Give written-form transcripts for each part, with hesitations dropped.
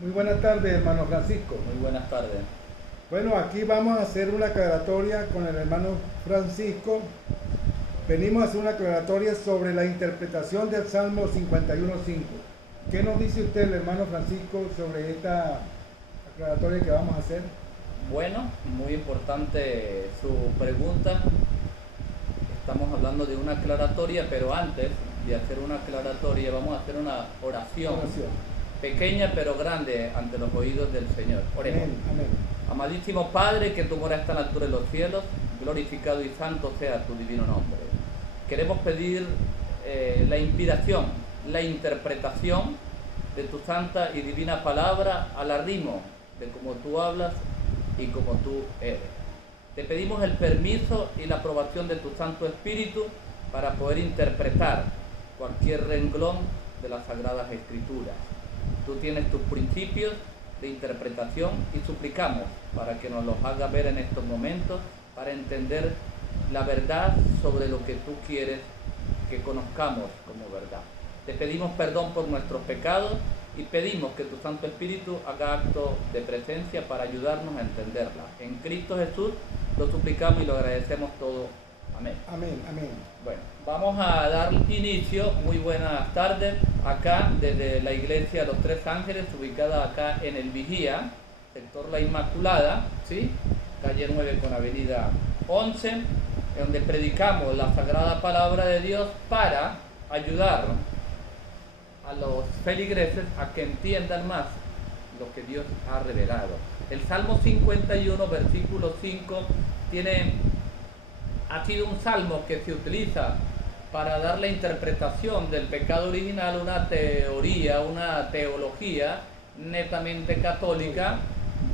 Muy buenas tardes, hermano Francisco. Muy buenas tardes. Bueno, aquí vamos a hacer una aclaratoria con el hermano Francisco. Venimos a hacer una aclaratoria sobre la interpretación del Salmo 51.5. ¿Qué nos dice usted, el hermano Francisco, sobre esta aclaratoria que vamos a hacer? Bueno, muy importante su pregunta. Estamos hablando de una aclaratoria, pero antes de hacer una aclaratoria vamos a hacer una oración pequeña pero grande ante los oídos del Señor. Oremos. Amén, amén. Amadísimo Padre, que tu morada está en la altura de los cielos, glorificado y santo sea tu divino nombre. Queremos pedir la inspiración, la interpretación de tu santa y divina palabra al arrimo de cómo tú hablas y como tú eres. Te pedimos el permiso y la aprobación de tu Santo Espíritu para poder interpretar cualquier renglón de las Sagradas Escrituras. Tú tienes tus principios de interpretación y suplicamos para que nos los haga ver en estos momentos, para entender la verdad sobre lo que tú quieres que conozcamos como verdad. Te pedimos perdón por nuestros pecados y pedimos que tu Santo Espíritu haga acto de presencia para ayudarnos a entenderla. En Cristo Jesús lo suplicamos y lo agradecemos todo. Amén. Amén, amén. Bueno, vamos a dar inicio. Muy buenas tardes. Acá desde la iglesia Los Tres Ángeles, ubicada acá en el Vigía, sector La Inmaculada, ¿sí? Calle 9 con avenida 11, donde predicamos la sagrada palabra de Dios para ayudar a los feligreses a que entiendan más lo que Dios ha revelado. El Salmo 51, versículo 5, ha sido un salmo que se utiliza para dar la interpretación del pecado original, una teoría, una teología netamente católica.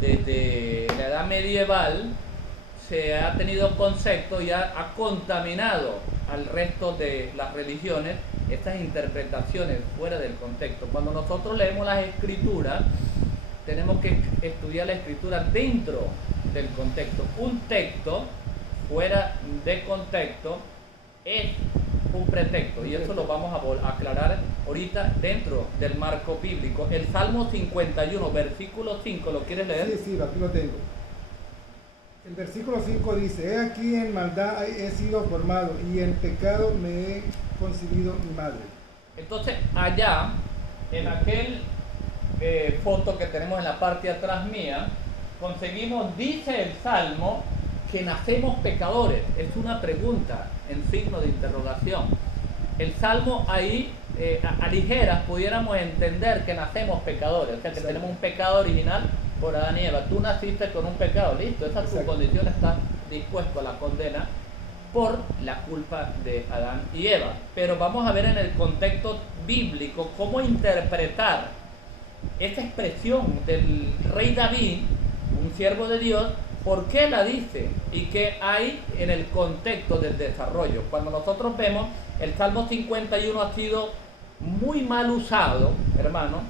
Desde la edad medieval se ha tenido concepto y ha contaminado al resto de las religiones estas interpretaciones fuera del contexto. Cuando nosotros leemos las escrituras, tenemos que estudiar la escritura dentro del contexto. Un texto fuera de contexto es un pretexto, y eso lo vamos a aclarar ahorita dentro del marco bíblico. El Salmo 51, versículo 5, ¿lo quieres leer? Sí, aquí lo tengo. El versículo 5 dice: He aquí en maldad he sido formado, y en pecado me he concebido mi madre. Entonces, allá, en aquel foto que tenemos en la parte de atrás mía, conseguimos, dice el Salmo, que nacemos pecadores. Es una pregunta en signo de interrogación. El Salmo ahí, a ligeras, pudiéramos entender que nacemos pecadores, o sea que sí, tenemos un pecado original por Adán y Eva. Tú naciste con un pecado, listo, esa tu condición, está dispuesto a la condena por la culpa de Adán y Eva. Pero vamos a ver en el contexto bíblico cómo interpretar esta expresión del rey David, un siervo de Dios. ¿Por qué la dice? Y qué hay en el contexto del desarrollo. Cuando nosotros vemos, el Salmo 51 ha sido muy mal usado, hermano,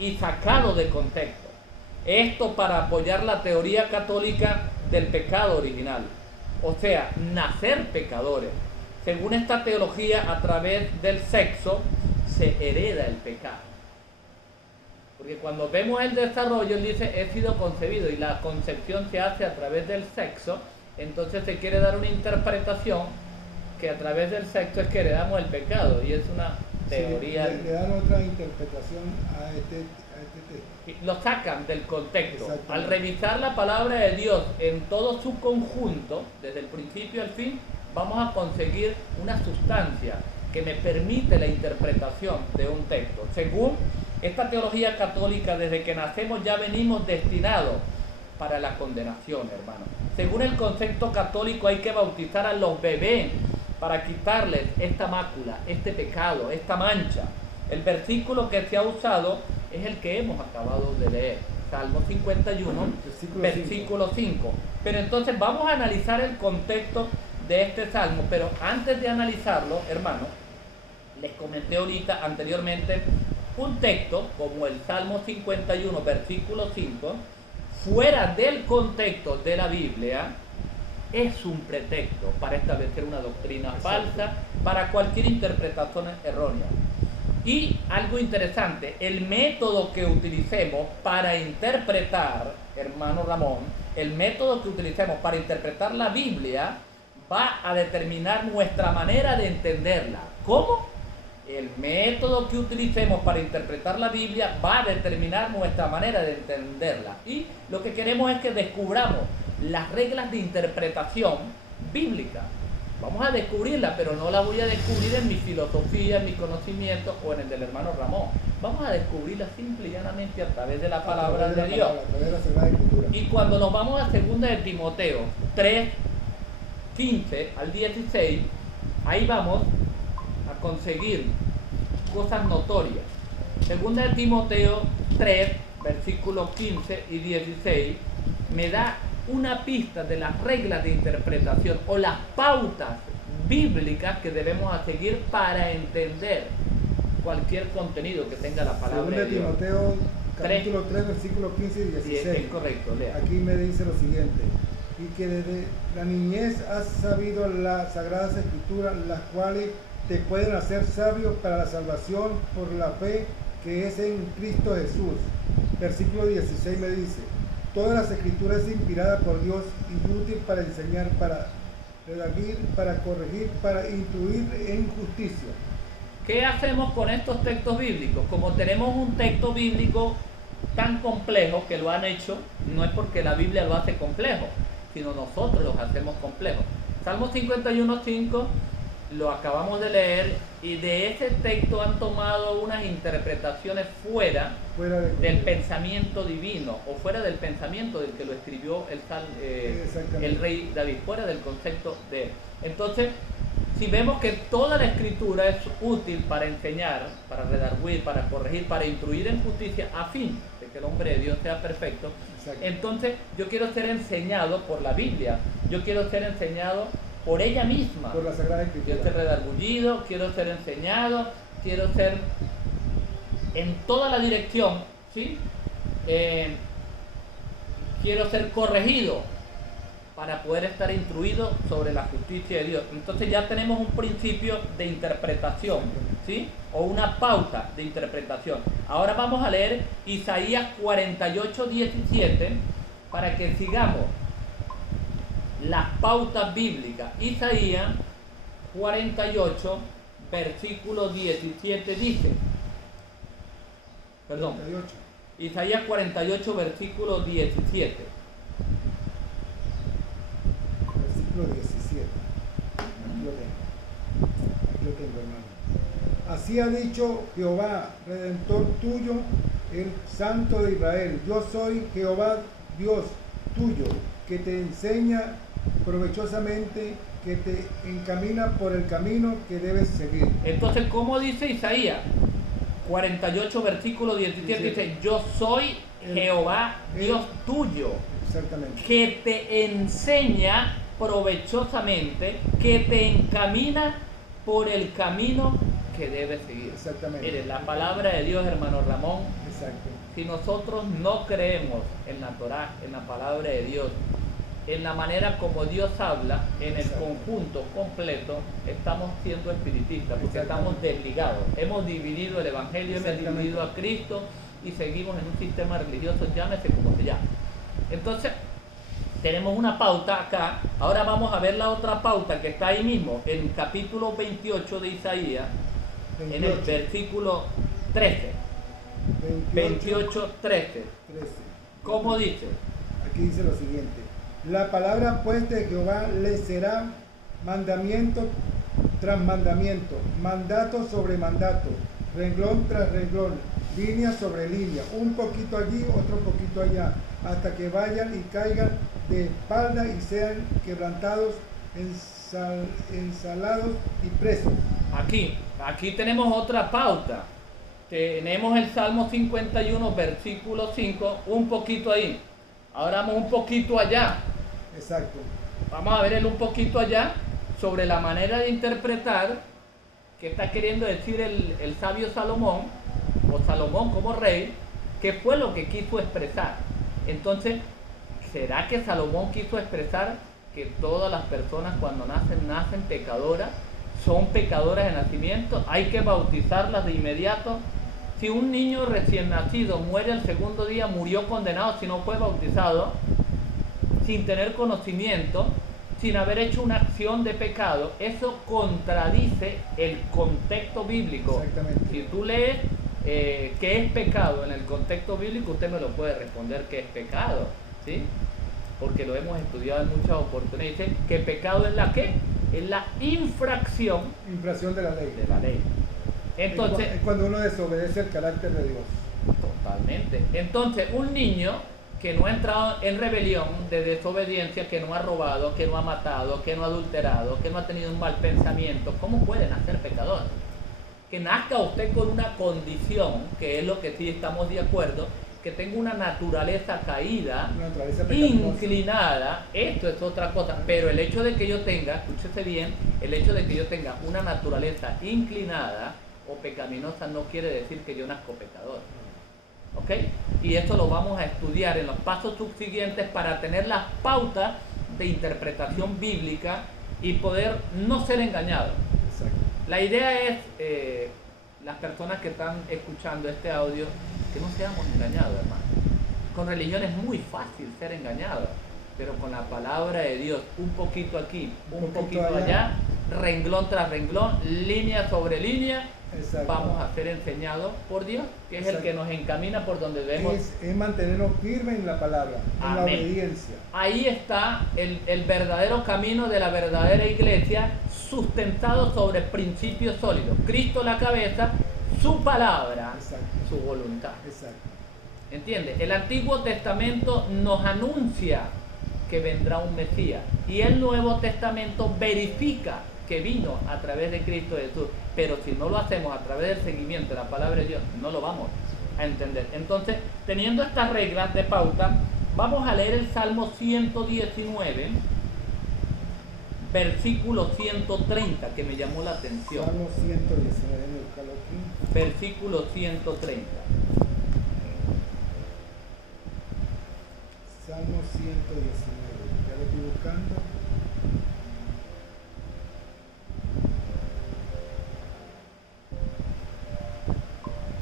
y sacado de contexto. Esto para apoyar la teoría católica del pecado original. O sea, nacer pecadores. Según esta teología, a través del sexo se hereda el pecado. Porque cuando vemos el desarrollo, él dice, he sido concebido, y la concepción se hace a través del sexo. Entonces se quiere dar una interpretación que a través del sexo es que heredamos el pecado, y es una teoría. Sí, le dan otra interpretación a este texto. Lo sacan del contexto. Al revisar la palabra de Dios en todo su conjunto, desde el principio al fin, vamos a conseguir una sustancia que me permite la interpretación de un texto. Según esta teología católica, desde que nacemos ya venimos destinados para la condenación, hermano. Según el concepto católico, hay que bautizar a los bebés para quitarles esta mácula, este pecado, esta mancha. El versículo que se ha usado es el que hemos acabado de leer, Salmo 51, versículo 5. Pero entonces vamos a analizar el contexto de este salmo, pero antes de analizarlo, hermano, les comenté ahorita anteriormente, un texto como el Salmo 51, versículo 5, fuera del contexto de la Biblia, es un pretexto para establecer una doctrina falsa, para cualquier interpretación errónea. Y algo interesante, el método que utilicemos para interpretar, hermano Ramón, el método que utilicemos para interpretar la Biblia va a determinar nuestra manera de entenderla. ¿Cómo? El método que utilicemos para interpretar la Biblia va a determinar nuestra manera de entenderla. Y lo que queremos es que descubramos las reglas de interpretación bíblica. Vamos a descubrirla, pero no la voy a descubrir en mi filosofía, en mi conocimiento o en el del hermano Ramón. Vamos a descubrirla simple y llanamente a través de la palabra de Dios. A través de la Sagrada Escritura. Y cuando nos vamos a 2 de Timoteo 3, 15 al 16, ahí vamos a conseguir cosas notorias. 2 de Timoteo 3, versículos 15 y 16, me da una pista de las reglas de interpretación o las pautas bíblicas que debemos seguir para entender cualquier contenido que tenga la palabra 2 de de Dios. Timoteo, capítulo 3, versículos 15 y 16. Es correcto, lea. Aquí me dice lo siguiente: y que desde la niñez has sabido las sagradas escrituras, las cuales te pueden hacer sabio para la salvación por la fe que es en Cristo Jesús. Versículo 16 me dice: todas las escrituras es inspirada por Dios y útil para enseñar, para redarguir, para corregir, para instruir en justicia. ¿Qué hacemos con estos textos bíblicos? Como tenemos un texto bíblico tan complejo que lo han hecho, no es porque la Biblia lo hace complejo, sino nosotros los hacemos complejos. Salmo 51:5 lo acabamos de leer y de ese texto han tomado unas interpretaciones fuera del pensamiento divino o fuera del pensamiento del que lo escribió el rey David, fuera del concepto de él. Entonces, si vemos que toda la escritura es útil para enseñar, para redarguir, para corregir, para instruir en justicia, a fin de que el hombre de Dios sea perfecto, entonces yo quiero ser enseñado por la Biblia, yo quiero ser enseñado por ella misma, por la Sagrada Escritura. Quiero ser redargullido, quiero ser enseñado, quiero ser en toda la dirección, ¿sí? Quiero ser corregido para poder estar instruido sobre la justicia de Dios. Entonces ya tenemos un principio de interpretación, ¿sí? O una pauta de interpretación. Ahora vamos a leer Isaías 48:17 para que sigamos las pautas bíblicas. Isaías 48, versículo 17 dice, perdón, 48. Isaías 48, versículo 17. Versículo 17. Aquí lo tengo, hermano. Así ha dicho Jehová, Redentor tuyo, el Santo de Israel. Yo soy Jehová, Dios tuyo, que te enseña provechosamente, que te encamina por el camino que debes seguir. Entonces, ¿cómo dice Isaías 48, versículo 17? Dice, yo soy Jehová, Dios tuyo, exactamente, que te enseña provechosamente, que te encamina por el camino que debes seguir. Exactamente. Mire, la palabra de Dios, hermano Ramón, exacto. Si nosotros no creemos en la Torá, en la palabra de Dios, en la manera como Dios habla, en el conjunto completo, estamos siendo espiritistas, porque estamos desligados. Hemos dividido el Evangelio, hemos dividido a Cristo y seguimos en un sistema religioso, llámese como se llame. Entonces, tenemos una pauta acá. Ahora vamos a ver la otra pauta que está ahí mismo, en el capítulo 28 de Isaías, 28. En el versículo 13. 28, 13. ¿Cómo dice? Aquí dice lo siguiente: la palabra pues de Jehová le será mandamiento tras mandamiento, mandato sobre mandato, renglón tras renglón, línea sobre línea, un poquito allí, otro poquito allá, hasta que vayan y caigan de espalda y sean quebrantados, ensalados y presos. Aquí tenemos otra pauta. Tenemos el Salmo 51, versículo 5, un poquito ahí. Ahora vamos un poquito allá. Exacto. Vamos a ver el un poquito allá sobre la manera de interpretar que está queriendo decir el sabio Salomón, o Salomón como rey, que fue lo que quiso expresar. Entonces, ¿será que Salomón quiso expresar que todas las personas cuando nacen pecadoras, son pecadoras de nacimiento, hay que bautizarlas de inmediato. Si un niño recién nacido muere al segundo día, murió condenado si no fue bautizado, sin tener conocimiento, sin haber hecho una acción de pecado. Eso contradice el contexto bíblico. Exactamente. Si tú lees qué es pecado en el contexto bíblico, usted me lo puede responder qué es pecado, ¿sí? Porque lo hemos estudiado en muchas oportunidades. Dice que pecado es la ¿qué? Es la infracción de la ley. de la ley. Entonces, Es cuando uno desobedece el carácter de Dios. totalmente. Entonces, un niño que no ha entrado en rebelión de desobediencia, que no ha robado, que no ha matado, que no ha adulterado, que no ha tenido un mal pensamiento, ¿cómo puede nacer pecador? Que nazca usted con una condición, que es lo que sí estamos de acuerdo, que tenga una naturaleza caída, Una naturaleza pecaminosa. inclinada, esto es otra cosa, pero el hecho de que yo tenga, escúchese bien, el hecho de que yo tenga una naturaleza inclinada o pecaminosa no quiere decir que yo nazco pecador. ¿Ok? Y esto lo vamos a estudiar en los pasos subsiguientes para tener las pautas de interpretación bíblica y poder no ser engañados. Exacto. La idea es, las personas que están escuchando este audio, que no seamos engañados, hermano. Con religión es muy fácil ser engañado, pero con la palabra de Dios, un poquito aquí, un poquito allá, renglón tras renglón, línea sobre línea, Exacto. vamos a ser enseñados por Dios, que es el Exacto. que nos encamina por donde debemos. Es mantenernos firmes en la palabra, en la Amén. obediencia. Ahí está el verdadero camino de la verdadera iglesia, sustentado sobre principios sólidos. Cristo la cabeza, su palabra, Exacto. su voluntad. Exacto. ¿Entiendes? El Antiguo Testamento nos anuncia que vendrá un Mesías y el Nuevo Testamento verifica que vino a través de Cristo Jesús. Pero si no lo hacemos a través del seguimiento de la palabra de Dios, no lo vamos a entender. Entonces, teniendo estas reglas de pauta, vamos a leer el Salmo 119, versículo 130, que me llamó la atención. Salmo 119, déjame buscarlo aquí. Versículo 130. Salmo 119, ya lo estoy buscando.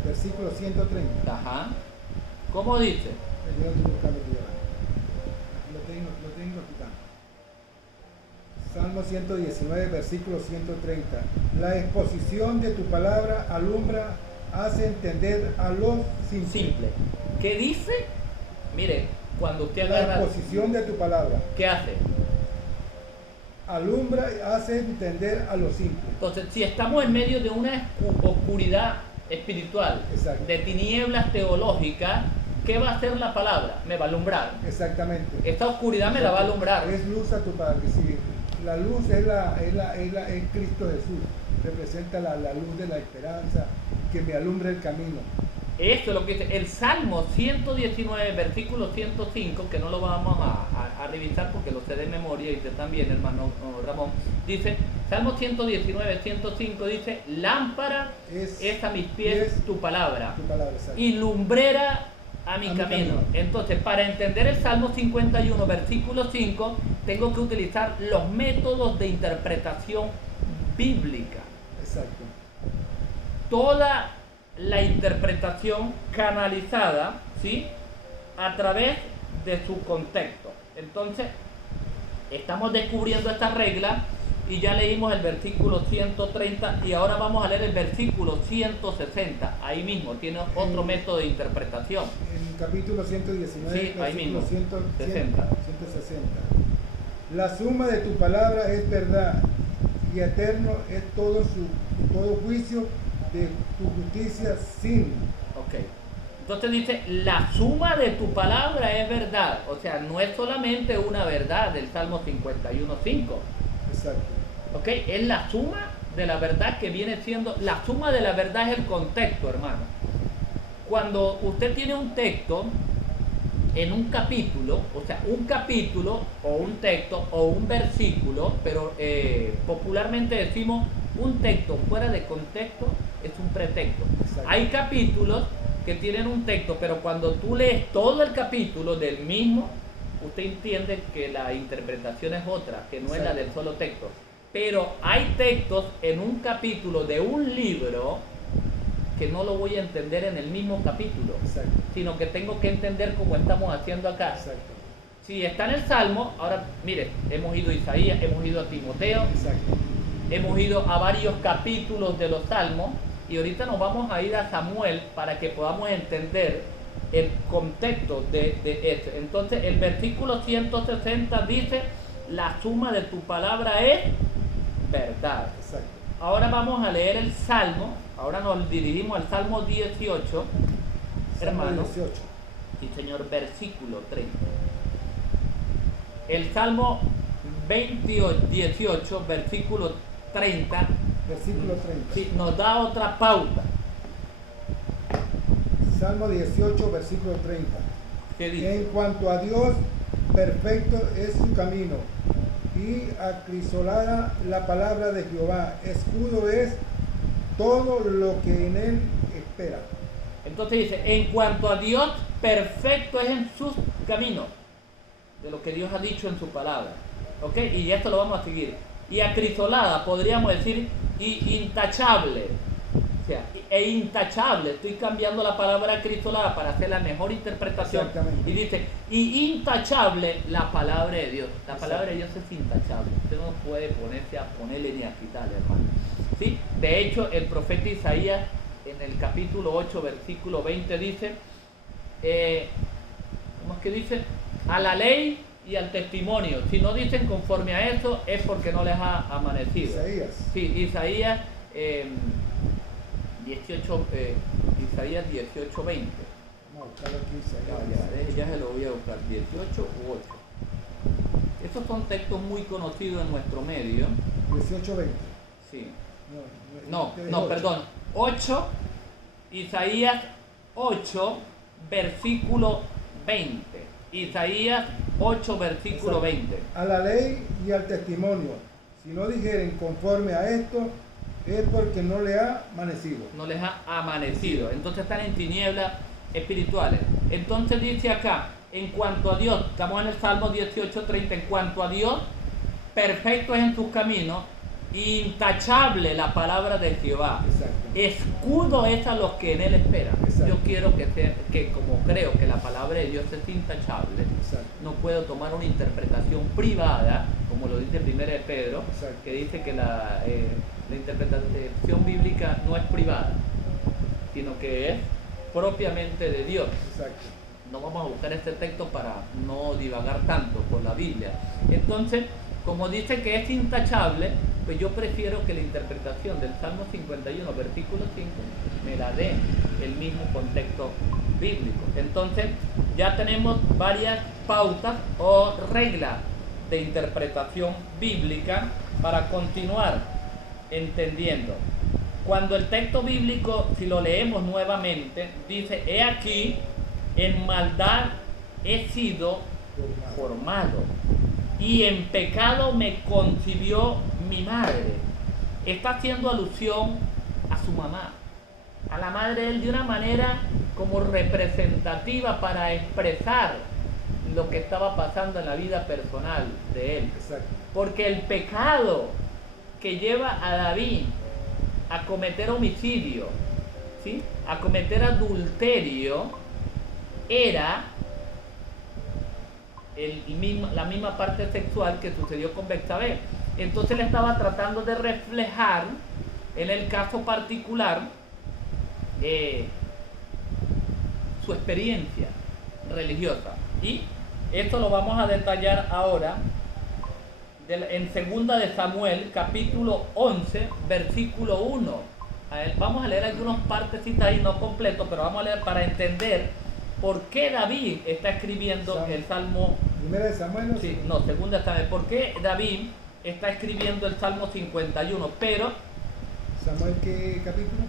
Versículo 130. Ajá. ¿Cómo dice? Yo lo estoy buscando aquí abajo. Lo tengo aquí está. Salmo 119, versículo 130. La exposición de tu palabra alumbra, hace entender a los simples. Simple. ¿Qué dice? Mire, cuando usted La agarra... exposición de tu palabra ¿Qué hace? alumbra y hace entender a los simples. Entonces, si estamos en medio de una oscuridad espiritual, Exacto. de tinieblas teológicas, ¿qué va a hacer la palabra? Me va a alumbrar. Exactamente. Esta oscuridad me la va a alumbrar. Es luz a tu padre. Sí. La luz es Cristo Jesús. Representa la luz de la esperanza que me alumbra el camino. Esto es lo que dice el Salmo 119, versículo 105, que no lo vamos a revisar porque lo sé de memoria y usted también, hermano Ramón. Dice, Salmo 119, 105 dice, lámpara es a mis pies tu palabra Tu palabra, exacto. y lumbrera a mi A mi camino. camino. Entonces, para entender el Salmo 51, versículo 5, tengo que utilizar los métodos de interpretación bíblica. Exacto. Toda la interpretación canalizada, ¿sí?, a través de su contexto. Entonces, estamos descubriendo esta regla y ya leímos el versículo 130 y ahora vamos a leer el versículo 160. Ahí mismo tiene otro método de interpretación. En capítulo 119, Sí, ahí versículo mismo. 160. La suma de tu palabra es verdad y eterno es todo juicio de tu justicia sin. Ok. Entonces dice, la suma de tu palabra es verdad. O sea, no es solamente una verdad del Salmo 51.5. Exacto. Ok, es la suma de la verdad que viene siendo, la suma de la verdad es el contexto, hermano. Cuando usted tiene un texto en un capítulo, o sea, un capítulo o un texto o un versículo, pero popularmente decimos un texto fuera de contexto es un pretexto. Exacto. Hay capítulos que tienen un texto, pero cuando tú lees todo el capítulo del mismo, usted entiende que la interpretación es otra, que no es la del solo texto. Pero hay textos en un capítulo de un libro que no lo voy a entender en el mismo capítulo, Exacto. sino que tengo que entender como estamos haciendo acá. Exacto. Si está en el Salmo, ahora mire, hemos ido a Isaías, hemos ido a Timoteo, Exacto. hemos ido a varios capítulos de los Salmos y ahorita nos vamos a ir a Samuel para que podamos entender el contexto de esto. Entonces el versículo 160 dice, la suma de tu palabra es verdad. Exacto. Ahora vamos a leer el Salmo, ahora nos dirigimos al Salmo 18, Salmo hermano, 18. y señor, versículo 30. El Salmo 18, versículo 30, Versículo 30. sí, nos da otra pauta. Salmo 18, versículo 30. ¿Qué dice? En cuanto a Dios, perfecto es su camino, y acrisolada la palabra de Jehová. Escudo es todo lo que en él espera. Entonces dice, en cuanto a Dios, perfecto es en sus caminos, de lo que Dios ha dicho en su palabra. ¿Ok? Y esto lo vamos a seguir. Y acrisolada, podríamos decir, y intachable. O sea, e intachable. Estoy cambiando la palabra acrisolada para hacer la mejor interpretación. Exactamente. Y dice, y intachable la palabra de Dios. La palabra de Dios es intachable. Usted no puede ponerse a ponerle ni a quitarle, hermano. ¿Sí? De hecho, el profeta Isaías, en el capítulo 8, versículo 20, dice, ¿cómo es que dice? A la ley y al testimonio. Si no dicen conforme a eso, es porque no les ha amanecido. Isaías. Sí, Isaías 18, Isaías 18, 20. Vamos a buscar aquí Isaías. Ya se lo voy a buscar, 18 u 8. Estos son textos muy conocidos en nuestro medio. 18, 20. Sí. No, No, perdón. 8, Isaías 8, versículo 20. Isaías 8, versículo 20. A la ley y al testimonio. Si no dijeren conforme a esto, es porque no le ha amanecido. No les ha amanecido. Entonces están en tinieblas espirituales. Entonces dice acá, en cuanto a Dios, estamos en el Salmo 18:30, en cuanto a Dios, perfecto es en sus caminos, intachable la palabra de Jehová. Exacto. Escudo es a los que en él esperan. Exacto. Yo quiero que como creo que la palabra de Dios es intachable, Exacto. no puedo tomar una interpretación privada, como lo dice 1 de Pedro, Exacto. que dice que la interpretación bíblica no es privada, sino que es propiamente de Dios. Exacto. No vamos a buscar este texto para no divagar tanto por la Biblia. Entonces, como dice que es intachable, pues yo prefiero que la interpretación del Salmo 51, versículo 5, me la dé el mismo contexto bíblico. Entonces, ya tenemos varias pautas o reglas de interpretación bíblica para continuar entendiendo. Cuando el texto bíblico, si lo leemos nuevamente, dice, he aquí, en maldad he sido formado, y en pecado me concibió mi madre. Está haciendo alusión a su mamá, a la madre de él, de una manera como representativa para expresar lo que estaba pasando en la vida personal de él. Exacto. Porque el pecado que lleva a David a cometer homicidio, ¿sí?, a cometer adulterio, era la misma parte sexual que sucedió con Betsabé. Entonces él estaba tratando de reflejar en el caso particular su experiencia religiosa. Y esto lo vamos a detallar ahora en 2 de Samuel, capítulo 11, versículo 1. Vamos a leer algunas partecitas ahí, no completo, pero vamos a leer para entender por qué David está escribiendo el Salmo. Primera de Samuel. ¿No? Sí, no, segunda de Samuel. ¿Por qué David está escribiendo el Salmo 51? Pero Samuel, ¿qué capítulo?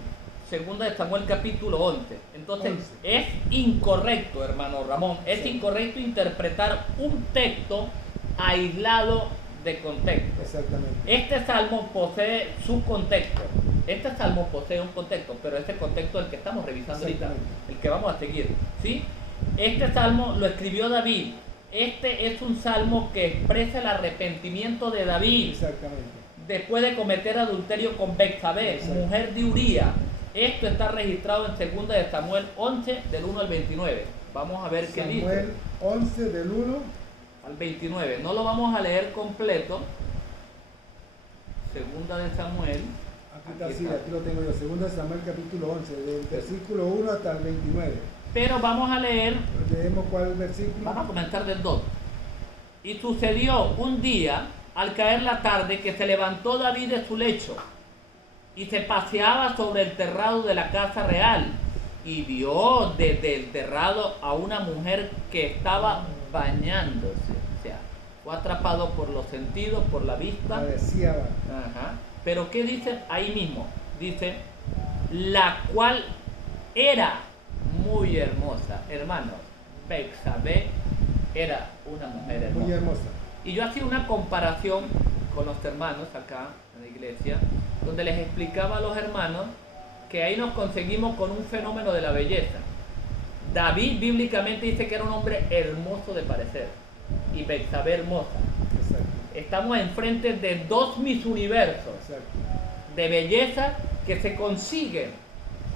Segunda de Samuel, capítulo 11. Entonces, 11. es incorrecto, hermano Ramón, es incorrecto interpretar un texto aislado de contexto. Exactamente. Este salmo posee su contexto. Este salmo posee un contexto, pero ese contexto es el que estamos revisando ahorita, el que vamos a seguir, ¿sí? Este salmo lo escribió David. Este es un salmo que expresa el arrepentimiento de David Exactamente. después de cometer adulterio con Betsabé, Exacto. mujer de Uría. Esto está registrado en 2 de Samuel 11, del 1 al 29. Vamos a ver qué dice. Samuel 11 del 1. Al 29. No lo vamos a leer completo. 2 de Samuel. Aquí está, Aquí sí, está. aquí lo tengo yo. 2 de Samuel capítulo 11, del versículo 1 hasta el 29. Pero vamos a leer, Leemos cuál versículo. vamos a comentar del 2. Y sucedió un día, al caer la tarde, que se levantó David de su lecho y se paseaba sobre el terrado de la casa real y vio desde el terrado a una mujer que estaba bañándose. O sea, fue atrapado por los sentidos, por la vista. Parecía. Ajá. Pero ¿qué dice ahí mismo? Dice, la cual era muy hermosa. Hermanos, Betsabé era una mujer hermosa. Muy hermosa. Y yo hacía una comparación con los hermanos acá en la iglesia, donde les explicaba a los hermanos que ahí nos conseguimos con un fenómeno de la belleza. David bíblicamente dice que era un hombre hermoso de parecer y Betsabé hermosa. Exacto. Estamos enfrente de dos mis universos Exacto. de belleza que se consiguen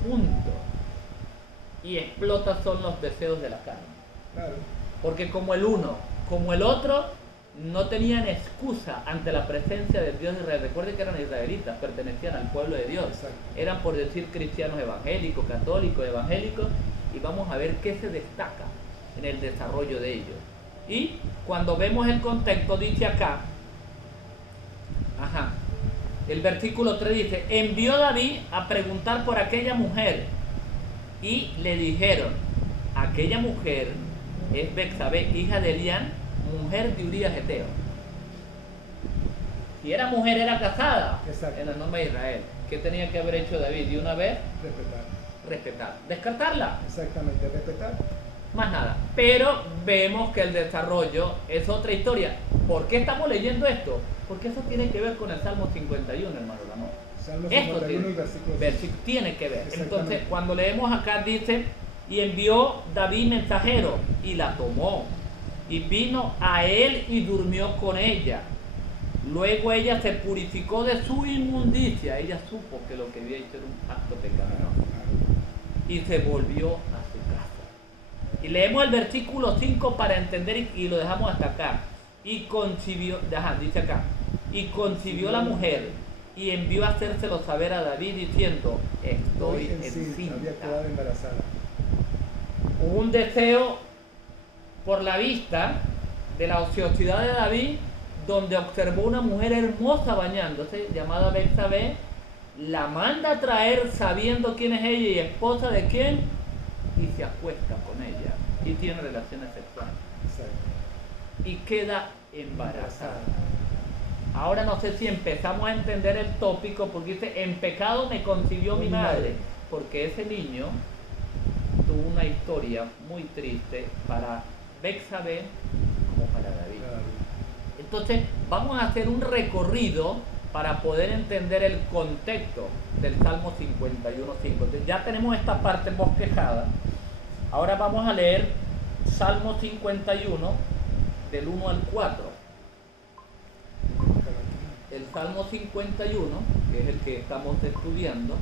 juntos y explota son los deseos de la carne. Claro. Porque como el uno, como el otro, no tenían excusa ante la presencia del Dios de Israel. Recuerden que eran israelitas, pertenecían al pueblo de Dios. Exacto. Eran por decir cristianos evangélicos, católicos, evangélicos, y vamos a ver qué se destaca en el desarrollo de ellos. Y cuando vemos el contexto, dice acá, el versículo 3 dice, envió David a preguntar por aquella mujer y le dijeron, aquella mujer es Betsabé, hija de Elián, mujer de Urías Geteo. Si era mujer, era casada. Exacto. En el nombre de Israel. ¿Qué tenía que haber hecho David? De una vez, Respetar. respetar. Descartarla. Exactamente, respetar. Más nada. Pero vemos que el desarrollo es otra historia. ¿Por qué estamos leyendo esto? Porque eso tiene que ver con el Salmo 51, hermano Ramón. Salmo Esto 51 y versículo 6. tiene que ver. Exactamente. Entonces, cuando leemos acá dice, y envió David mensajero y la tomó y vino a él y durmió con ella. Luego ella se purificó de su inmundicia. Ella supo que lo que había hecho era un acto pecaminoso y se volvió a su casa. Y leemos el versículo 5 para entender y lo dejamos hasta acá. Y concibió, dice acá, y concibió la mujer y envió a hacérselo saber a David diciendo, estoy encinta. Había quedado embarazada. Hubo un deseo por la vista de la ociosidad de David, donde observó una mujer hermosa bañándose, llamada Betsabé, la manda a traer sabiendo quién es ella y esposa de quién, y se acuesta con ella y tiene relaciones sexuales Exacto. y queda embarazada. Ahora no sé si empezamos a entender el tópico, porque dice, en pecado me concibió mi madre, porque ese niño tuvo una historia muy triste para Betsabé como para David. Claro. Entonces vamos a hacer un recorrido para poder entender el contexto del Salmo 51.5. Entonces, ya tenemos esta parte bosquejada. Ahora vamos a leer Salmo 51 del 1 al 4. El Salmo 51, que es el que estamos estudiando,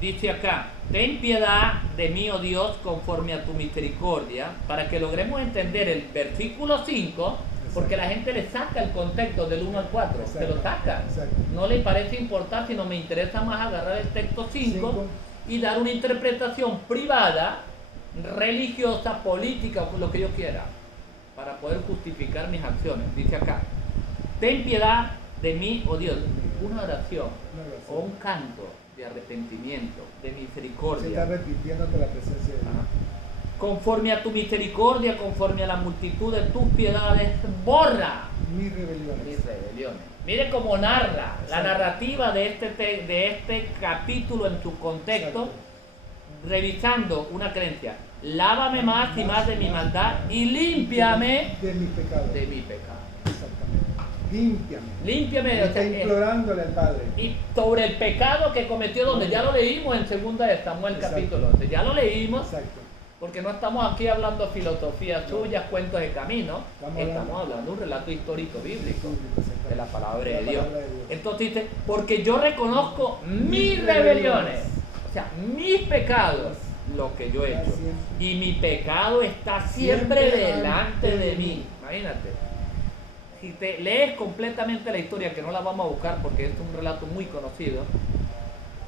dice acá, ten piedad de mí, oh Dios, conforme a tu misericordia, para que logremos entender el versículo 5, porque la gente le saca el contexto del 1 al 4, se lo saca. Exacto. No le parece importante, sino me interesa más agarrar el texto 5 y dar una interpretación privada, religiosa, política, o lo que yo quiera, para poder justificar mis acciones. Dice acá, ten piedad de mí, oh Dios, una oración o un canto de arrepentimiento, de Se está misericordia. repitiendo ante la presencia de Dios. Ajá. Conforme a tu misericordia, conforme a la multitud de tus piedades, borra Mis rebeliones. mis rebeliones. Mire cómo narra la Exacto. narrativa de este capítulo en su contexto, Exacto. revisando una creencia. Lávame más y más de mi maldad y límpiame de mis pecados. de mi pecado. Exactamente. Límpiame. Límpiame, o Está sea, implorándole al Padre. y sobre el pecado que cometió, donde ya lo leímos en 2 de Samuel Exacto. capítulo 11, ya lo leímos, Exacto. Porque no estamos aquí hablando de filosofías suyas, cuentos de camino, estamos hablando de un relato histórico bíblico de la palabra de Dios. Entonces dice, porque yo reconozco mis rebeliones, o sea, mis pecados, lo que yo he hecho, y mi pecado está siempre delante de mí. Imagínate, si te lees completamente la historia, que no la vamos a buscar porque es un relato muy conocido,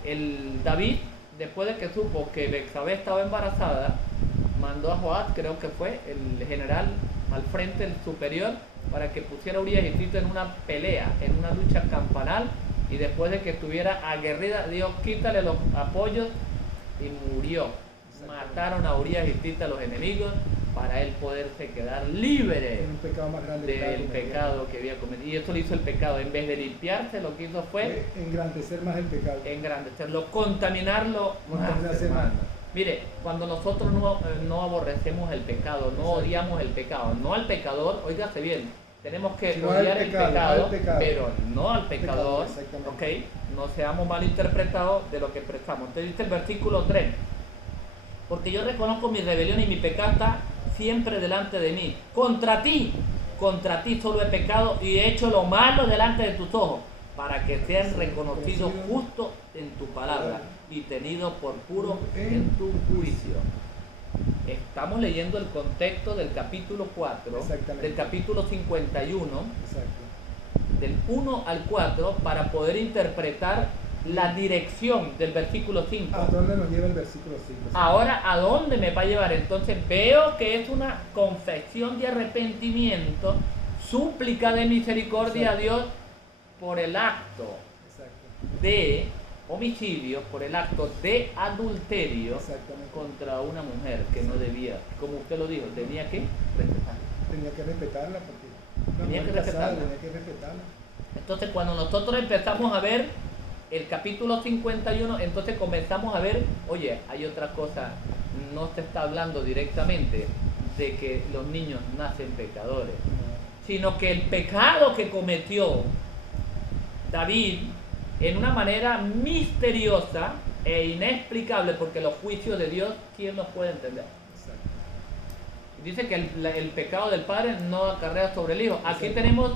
el David, después de que supo que Betsabé estaba embarazada, mandó a Joab, creo que fue el general al frente, el superior, para que pusiera a Urías hitita en una pelea, en una lucha campal, y después de que estuviera aguerrida, Dios quítale los apoyos y murió. Mataron a Urías hitita, los enemigos, para él poderse quedar libre un pecado más grande del pecado que había cometido. Y eso le hizo el pecado. En vez de limpiarse, lo que hizo fue engrandecer más el pecado. Engrandecerlo, contaminarlo más, hermano. Mire, cuando nosotros no aborrecemos el pecado, no odiamos el pecado, no al pecador, óigase bien, tenemos que odiar el pecado, pero no al pecador, ¿ok? No seamos malinterpretados de lo que expresamos. Entonces dice el versículo 3, porque yo reconozco mi rebelión y mi pecado está siempre delante de mí. Contra ti solo he pecado y he hecho lo malo delante de tus ojos, para que seas reconocido justo en tu palabra y tenido por puro en tu juicio. Estamos leyendo el contexto del capítulo 4, del capítulo 51, del 1 al 4, para poder interpretar la dirección del versículo 5. ¿A dónde nos lleva el versículo 5? Ahora, ¿a dónde me va a llevar? Entonces veo que es una confesión de arrepentimiento, súplica de misericordia a Dios por el acto de homicidio, por el acto de adulterio contra una mujer que no debía, como usted lo dijo, tenía que respetarla. Tenía que respetarla porque tenía que respetarla. Entonces cuando nosotros empezamos a ver el capítulo 51, entonces comenzamos a ver, oye, hay otra cosa, no se está hablando directamente de que los niños nacen pecadores, sino que el pecado que cometió David en una manera misteriosa e inexplicable, porque los juicios de Dios, ¿quién los puede entender? Dice que el pecado del padre no acarrea sobre el hijo. Aquí tenemos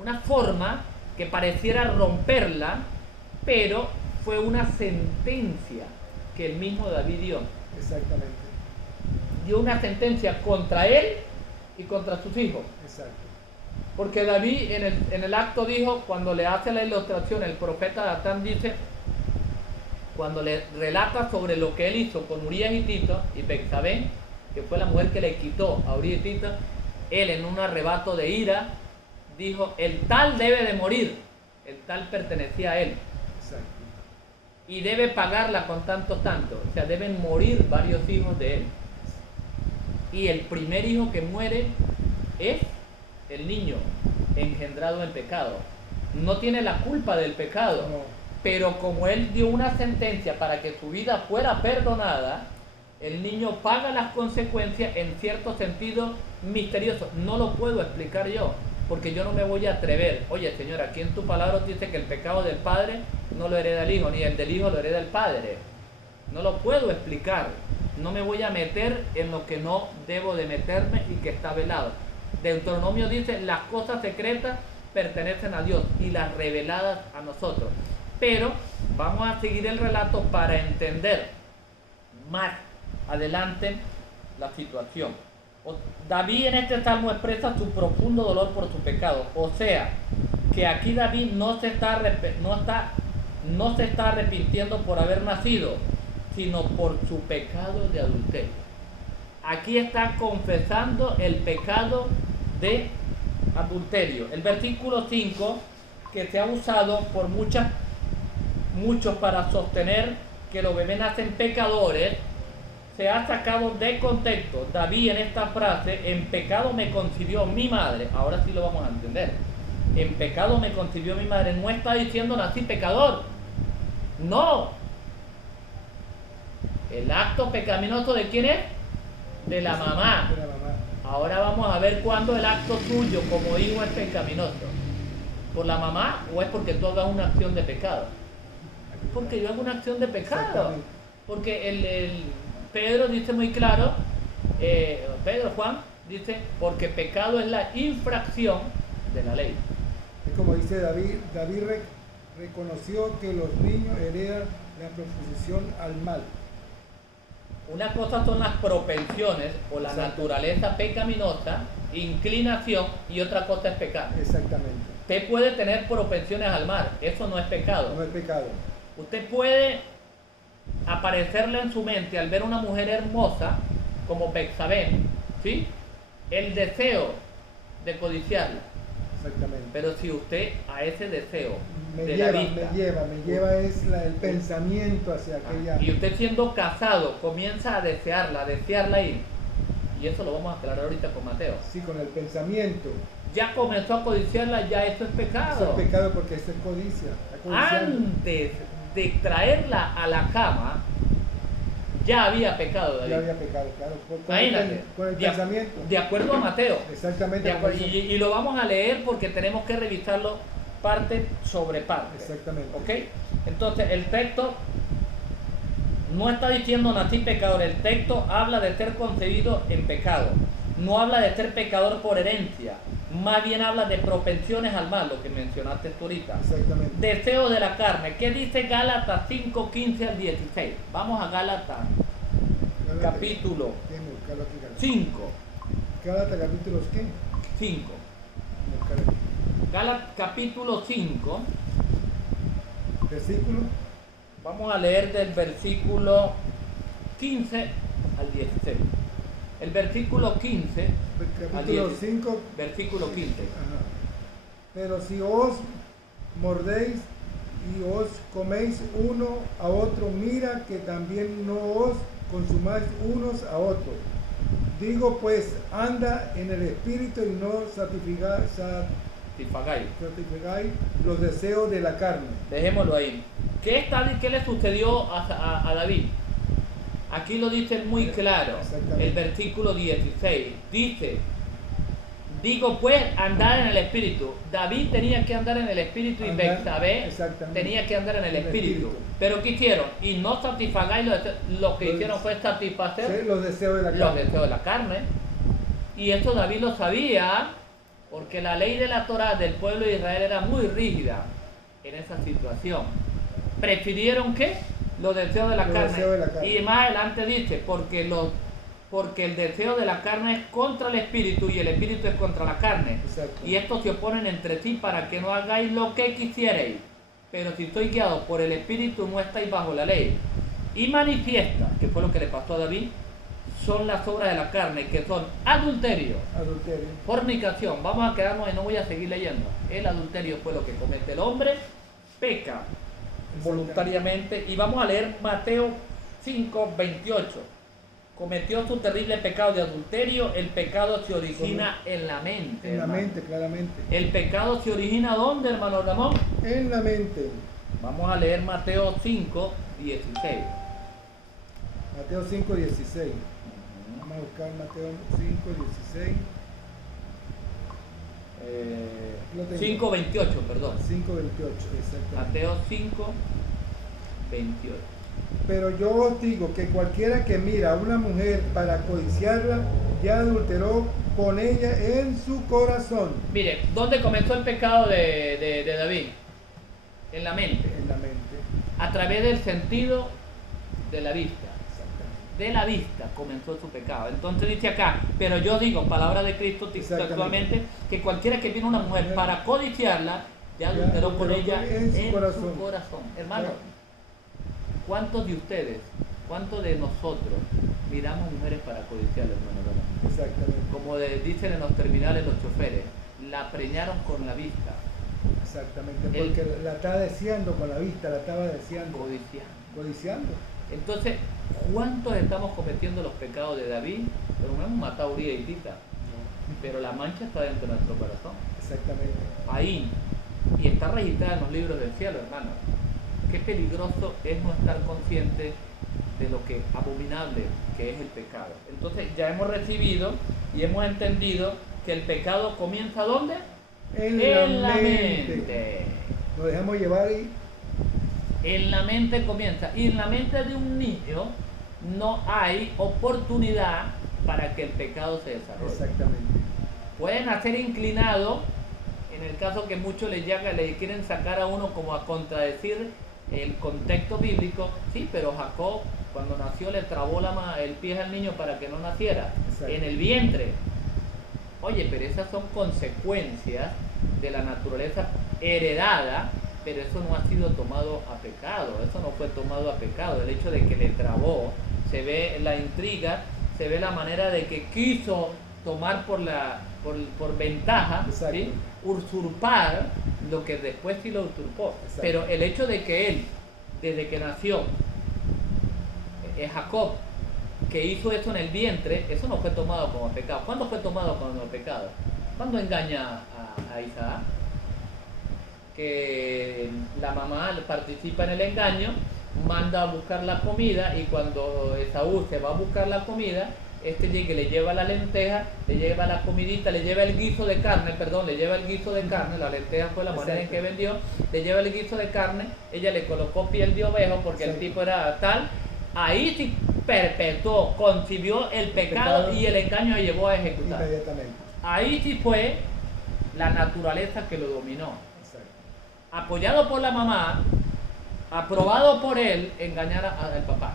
una forma que pareciera romperla, pero fue una sentencia que el mismo David dio. Exactamente. Dio una sentencia contra él y contra sus hijos. Exacto. Porque David en el acto dijo, cuando le hace la ilustración, el profeta Natán dice, cuando le relata sobre lo que él hizo con Urías hitita y Betsabé, que fue la mujer que le quitó a Urías hitita, él en un arrebato de ira dijo, el tal debe de morir, el tal pertenecía a él. Exacto. Y debe pagarla con tanto, o sea, deben morir varios hijos de él. Y el primer hijo que muere es el niño engendrado en pecado. No tiene la culpa del pecado, pero como él dio una sentencia para que su vida fuera perdonada, el niño paga las consecuencias en cierto sentido misterioso. No lo puedo explicar yo, porque yo no me voy a atrever. Oye, Señor, aquí en tu palabra dice que el pecado del padre no lo hereda el hijo, ni el del hijo lo hereda el padre. No lo puedo explicar. No me voy a meter en lo que no debo de meterme y que está velado. Deuteronomio dice, las cosas secretas pertenecen a Dios y las reveladas a nosotros. Pero vamos a seguir el relato para entender más adelante la situación. David en este salmo expresa su profundo dolor por su pecado. O sea, que aquí David no se está arrepintiendo por haber nacido, sino por su pecado de adulterio. Aquí está confesando el pecado de adulterio. El versículo 5, que se ha usado por muchos para sostener que los bebés nacen pecadores, se ha sacado de contexto. David en esta frase, en pecado me concibió mi madre, ahora sí lo vamos a entender. En pecado me concibió mi madre, no está diciendo nací pecador. No. El acto pecaminoso ¿de quién es? De la mamá. Ahora vamos a ver cuándo el acto tuyo como hijo es pecaminoso. ¿Por la mamá o es porque tú hagas una acción de pecado? Porque yo hago una acción de pecado. Porque Pedro dice muy claro, Juan dice, porque pecado es la infracción de la ley. Es como dice David reconoció que los niños heredan la proposición al mal. Una cosa son las propensiones o la Exacto. naturaleza pecaminosa, inclinación, y otra cosa es pecado. Exactamente. Usted puede tener propensiones al mal, eso no es pecado. No es pecado. Usted puede aparecerle en su mente al ver una mujer hermosa como Betsabé, ¿sí? El deseo de codiciarla. Exactamente. Pero si usted a ese deseo Me de lleva, la vista, me lleva es el pensamiento hacia aquella. y usted siendo casado comienza a desearla ahí, y eso lo vamos a aclarar ahorita con Mateo. Sí, con el pensamiento. Ya comenzó a codiciarla, ya eso es pecado. Eso es pecado porque eso es codicia. Está codiciando. Antes de traerla a la cama, ya había pecado, David. Ya había pecado, claro. Imagínate, Con el de, pensamiento. de acuerdo a Mateo. Exactamente. como dice- Y lo vamos a leer porque tenemos que revisarlo parte sobre parte. Exactamente. ¿Ok? Entonces, el texto no está diciendo nací pecador. El texto habla de ser concebido en pecado. No habla de ser pecador por herencia. Más bien habla de propensiones al mal, lo que mencionaste tú ahorita. Exactamente. Deseo de la carne. ¿Qué dice Gálatas 5, 15 al 16? Vamos a Gálatas, Gálatas, capítulo déjame buscarlo aquí, Gálatas. 5. Gálatas, capítulos ¿qué? 5. Buscar aquí. Gálatas, capítulo 5. Versículo. Vamos a leer del versículo 15 al 16. El versículo 15 al Capítulo 10. 5. Versículo 15. Ajá. Pero si os mordéis y os coméis uno a otro, mira que también no os consumáis unos a otros. Digo pues, anda en el espíritu y no Tifagai. satisfagáis los deseos de la carne. Dejémoslo ahí. ¿Qué le sucedió a David? Aquí lo dice muy claro. Exactamente. El versículo 16 dice: digo pues, andar en el espíritu. David tenía que andar en el espíritu y Andar, Betsabé exactamente. tenía que andar en el En el espíritu. espíritu. Pero ¿qué hicieron? Y no satisfagáis lo que Los- hicieron fue satisfacer Sí, los deseos de la los carne. deseos de la carne. Y esto David lo sabía, porque la ley de la Torá del pueblo de Israel era muy rígida en esa situación. ¿Prefirieron qué? Los deseos de la Los carne. deseos de la carne. Y más adelante dice, porque el deseo de la carne es contra el espíritu y el espíritu es contra la carne. Exacto. Y estos se oponen entre sí para que no hagáis lo que quisierais. Pero si sois guiados por el espíritu no estáis bajo la ley. Y manifiesta, que fue lo que le pasó a David, son las obras de la carne, que son adulterio, Adulterio. fornicación. Vamos a quedarnos y no voy a seguir leyendo. El adulterio fue lo que comete el hombre, peca voluntariamente. Y vamos a leer Mateo 5, 28. Cometió su terrible pecado de adulterio. El pecado se origina en la mente. En la hermano. mente, claramente. El pecado se origina ¿dónde, hermano Ramón? En la mente. Vamos a leer Mateo 5, 16. Mateo 5, 16. Vamos a buscar Mateo 5, 16. Lo tengo. 5, 28, perdón. 5, 28, exactamente. Mateo 5, 28. Pero yo os digo que cualquiera que mira a una mujer para codiciarla, ya adulteró con ella en su corazón. Mire, ¿dónde comenzó el pecado de David? En la mente, En la mente. a través del sentido de la vista. Exactamente. De la vista comenzó su pecado. Entonces dice acá, pero yo digo, palabra de Cristo Exactamente. textualmente, que cualquiera que viene a una mujer para codiciarla, ya adulteró con ella en su corazón. Hermano, ¿cuántos de ustedes, cuántos de nosotros miramos mujeres para codiciarla, hermano? Exactamente. Como dicen en los terminales los choferes, la preñaron con la vista, Exactamente. Porque la estaba deseando con la vista, la estaba deseando. codiciando. Codiciando. Entonces, ¿cuántos estamos cometiendo los pecados de David? Pero no hemos matado a Uría y Tita, pero la mancha está dentro de nuestro corazón, Exactamente. ahí, y está registrada en los libros del cielo, hermano. Qué peligroso es no estar consciente de lo que abominable que es el pecado. Entonces ya hemos recibido y hemos entendido que el pecado comienza ¿dónde? En la mente. mente. Nos dejamos llevar y En la mente comienza. Y en la mente de un niño no hay oportunidad para que el pecado se desarrolle. Exactamente. Pueden nacer inclinado, en el caso que muchos le quieren sacar a uno como a contradecir el contexto bíblico. Sí, pero Jacob cuando nació le trabó el pie al niño para que no naciera. Exacto. En el vientre. Oye, pero esas son consecuencias de la naturaleza heredada, pero eso no ha sido tomado a pecado, eso no fue tomado a pecado. El hecho de que le trabó, se ve la intriga, se ve la manera de que quiso tomar por ventaja, ¿sí? Usurpar lo que después sí lo usurpó. Exacto. Pero el hecho de que él, desde que nació, Jacob, que hizo eso en el vientre, eso no fue tomado como pecado. ¿Cuándo fue tomado como pecado? ¿Cuándo engaña a Isaac? Que la mamá participa en el engaño, manda a buscar la comida, y cuando Esaú se va a buscar la comida, llega y le lleva la lenteja, le lleva la comidita, le lleva el guiso de carne, la lenteja fue la manera en que vendió, le lleva el guiso de carne, ella le colocó piel de ovejo porque el tipo era tal. Ahí sí perpetuó, concibió el pecado y el engaño le llevó a ejecutar. Inmediatamente. Ahí sí fue la naturaleza que lo dominó. Exacto. Apoyado por la mamá, aprobado por él, engañar al papá.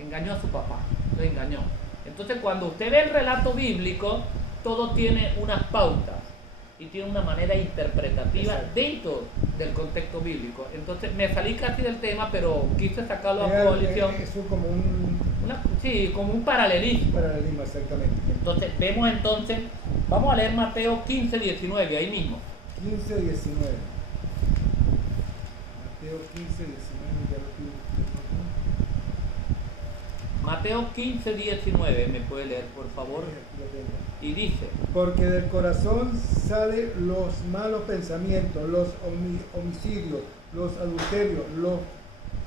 Engañó a su papá, lo engañó. Entonces cuando usted ve el relato bíblico, todo tiene unas pautas y tiene una manera interpretativa. Exacto. Dentro del contexto bíblico. Entonces me salí casi del tema, pero quise sacarlo a colisión. Eso como como un paralelismo. Paralelismo, exactamente. Entonces vemos vamos a leer Mateo 15, 19, ahí mismo. 15, 19. Mateo 15, 19, ya lo tuve. Mateo 15, 19, ¿me puede leer, por favor? Y dice: porque del corazón salen los malos pensamientos, los homicidios, los adulterios, las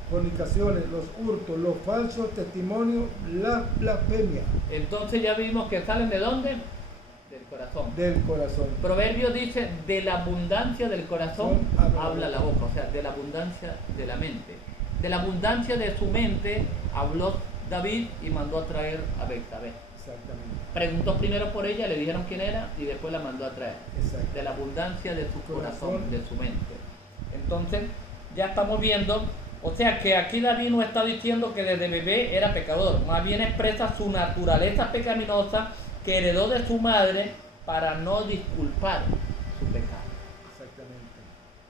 fornicaciones, los hurtos, los falsos testimonios, la blasfemia. Entonces ya vimos que salen ¿de dónde? Del corazón. Del corazón. Proverbio dice: de la abundancia del corazón habla la boca, o sea, de la abundancia de la mente. De la abundancia de su mente habló David y mandó a traer a Betsabé. Exactamente. Preguntó primero por ella, le dijeron quién era y después la mandó a traer. Exacto. De la abundancia de su corazón, de su mente. Entonces, ya estamos viendo, o sea que aquí David no está diciendo que desde bebé era pecador, más bien expresa su naturaleza pecaminosa que heredó de su madre para no disculpar su pecado. Exactamente.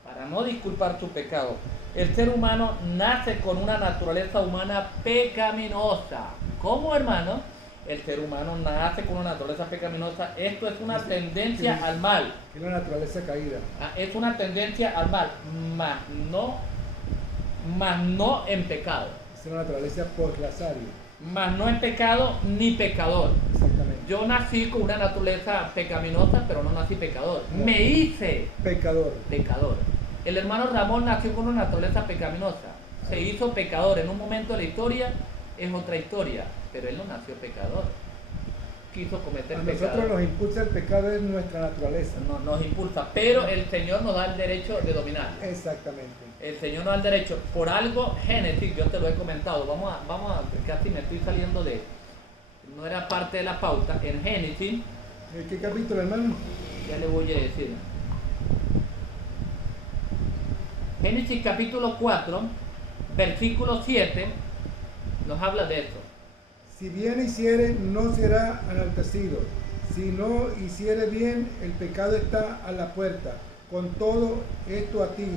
Para no disculpar su pecado. El ser humano nace con una naturaleza humana pecaminosa. ¿Cómo, hermano? El ser humano nace con una naturaleza pecaminosa. Esto es una tendencia al mal. Es una naturaleza caída. Es una tendencia al mal, más no en pecado. Es una naturaleza poslazaria. Más no en pecado ni pecador. Exactamente. Yo nací con una naturaleza pecaminosa, pero no nací pecador. No. Me hice pecador. El hermano Ramón nació con una naturaleza pecaminosa. Se hizo pecador. En un momento de la historia es otra historia, pero él no nació pecador. Quiso cometer pecado. A nosotros nos impulsa el pecado, es nuestra naturaleza. No, nos impulsa, pero el Señor nos da el derecho de dominar. Exactamente. El Señor nos da el derecho. Por algo, Génesis, yo te lo he comentado. Vamos a casi me estoy saliendo de. No era parte de la pauta. En Génesis. ¿En qué capítulo, hermano? Ya le voy a decir. Génesis capítulo 4, versículo 7, nos habla de esto. Si bien hiciere, no será enaltecido. Si no hiciere bien, el pecado está a la puerta. Con todo esto a ti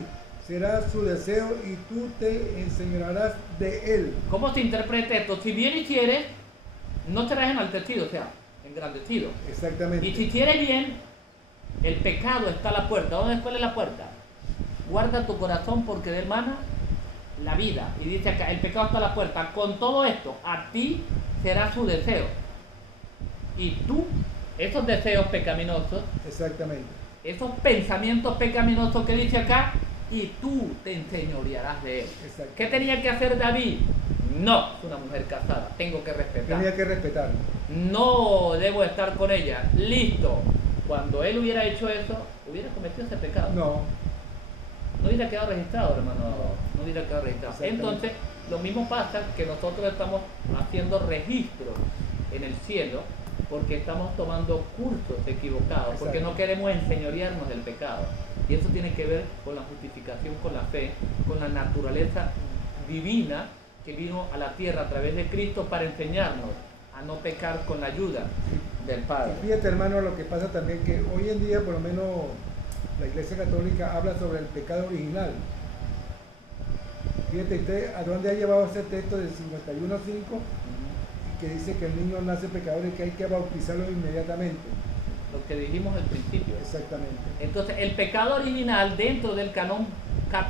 será su deseo y tú te enseñarás de él. ¿Cómo se interpreta esto? Si bien hicieres, no serás enaltecido, o sea, engrandecido. Exactamente. Y si hicieres bien, el pecado está a la puerta. ¿Dónde es la puerta? Guarda tu corazón porque de hermana la vida. Y dice acá, el pecado está a la puerta. Con todo esto, a ti será su deseo. Y tú, esos deseos pecaminosos, exactamente, esos pensamientos pecaminosos que dice acá, y tú te enseñorearás de él. ¿Qué tenía que hacer David? No, es una mujer casada, tengo que respetar. Tenía que respetar. No debo estar con ella. Listo. Cuando él hubiera hecho eso, hubiera cometido ese pecado. No no hubiera quedado registrado, hermano, no hubiera quedado registrado. Entonces, lo mismo pasa que nosotros estamos haciendo registros en el cielo porque estamos tomando cursos equivocados, porque no queremos enseñorearnos del pecado. Y eso tiene que ver con la justificación, con la fe, con la naturaleza divina que vino a la tierra a través de Cristo para enseñarnos a no pecar con la ayuda del Padre. Y fíjate, hermano, lo que pasa también que hoy en día, por lo menos, la Iglesia Católica habla sobre el pecado original. Fíjate usted a dónde ha llevado ese texto del 51.5, que dice que el niño nace pecador y que hay que bautizarlo inmediatamente. Lo que dijimos al principio. Exactamente. Entonces, el pecado original dentro del canon católico